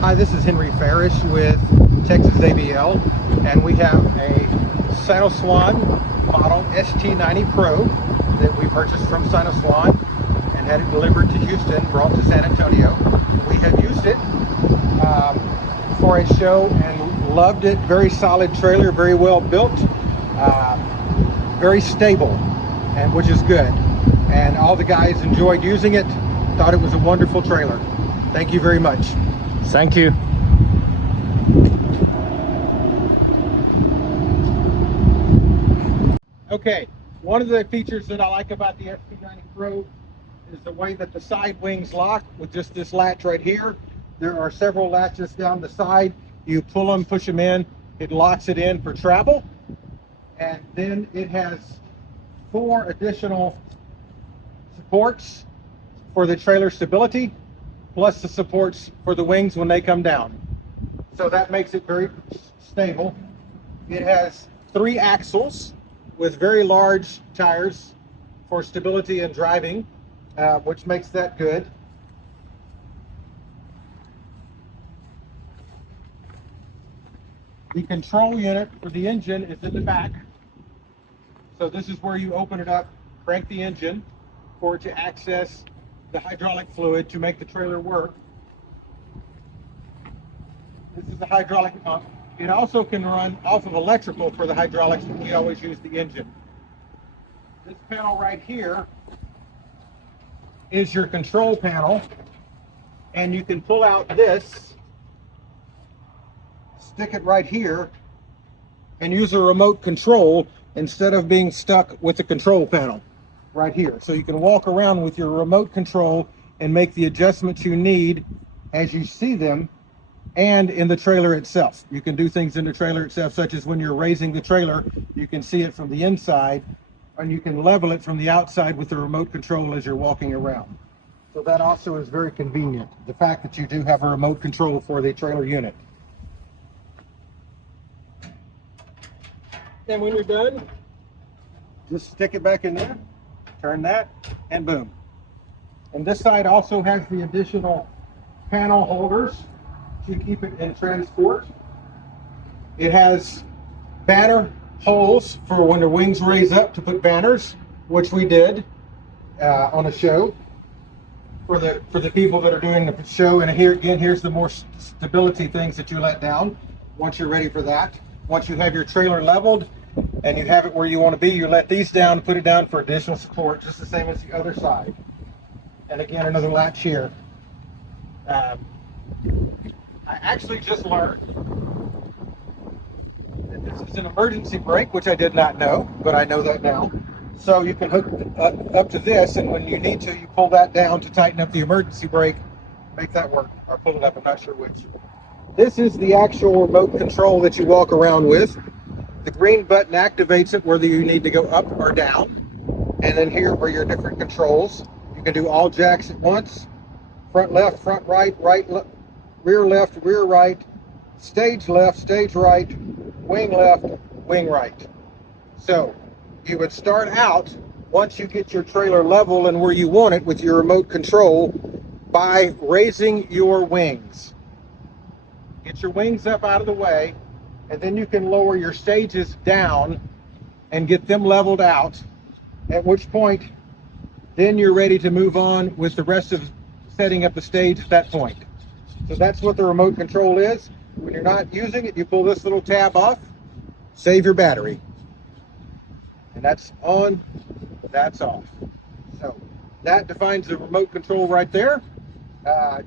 Hi, this is Henry Farish with Texas ABL, and we have a Sinoswan model ST90Pro that we purchased from Sinoswan and had it delivered to Houston, brought to San Antonio. We have used it for a show and loved it. Very solid trailer, very well built, very stable, and which is good. And all the guys enjoyed using it, thought it was a wonderful trailer. Thank you very much. Thank you. Okay, one of the features that I like about the ST90Pro is the way that the side wings lock with just this latch right here. There are several latches down the side. You pull them, push them in, it locks it in for travel. And then it has 4 additional supports for the trailer stability, plus the supports for the wings when they come down. So that makes it very stable. It has 3 axles with very large tires for stability and driving, which makes that good. The control unit for the engine is in the back. So this is where you open it up, crank the engine for it to access the hydraulic fluid to make the trailer work. This is the hydraulic pump. It also can run off of electrical for the hydraulics, but we always use the engine. This panel right here is your control panel, and you can pull out this, stick it right here, and use a remote control instead of being stuck with the control panel right here. So you can walk around with your remote control and make the adjustments you need as you see them, and in the trailer itself. You can do things in the trailer itself, such as when you're raising the trailer, you can see it from the inside, and you can level it from the outside with the remote control as you're walking around. So that also is very convenient, the fact that you do have a remote control for the trailer unit. And when you're done, just stick it back in there, turn that, and boom. And this side also has the additional panel holders to keep it in transport. It has banner holes for when the wings raise up to put banners, which we did on a show for the people that are doing the show. And here again, here's the more stability things that you let down once you're ready for that. Once you have your trailer leveled and you have it where you want to be, you let these down, put it down for additional support, just the same as the other side. And again, another latch here. I actually just learned that this is an emergency brake, which I did not know, but I know that now. So you can hook up to this, and when you need to, you pull that down to tighten up the emergency brake, make that work, or pull it up, I'm not sure which. This is the actual remote control that you walk around with. The green button activates it whether you need to go up or down. And then here are your different controls. You can do all jacks at once. Front left, front right, rear left, rear right, stage left, stage right, wing left, wing right. So you would start out, once you get your trailer level and where you want it with your remote control, by raising your wings. Get your wings up out of the way, and then you can lower your stages down and get them leveled out, at which point then you're ready to move on with the rest of setting up the stage at that point. So that's what the remote control is. When you're not using it, you pull this little tab off, save your battery. And that's on, that's off. So that defines the remote control right there.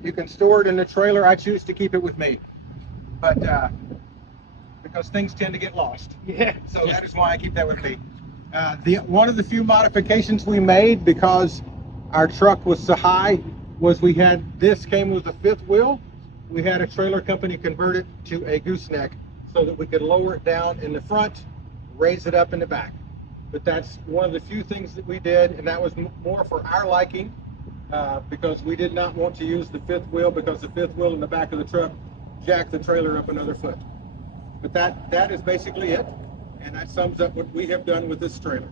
You can store it in the trailer. I choose to keep it with me, but because things tend to get lost. Yeah. So that is why I keep that with me. One of the few modifications we made, because our truck was so high, was we had, this came with a 5th wheel. We had a trailer company convert it to a gooseneck so that we could lower it down in the front, raise it up in the back. But that's one of the few things that we did, and that was more for our liking, because we did not want to use the 5th wheel, because the 5th wheel in the back of the truck jacked the trailer up another foot. But that is basically it, and that sums up what we have done with this trailer.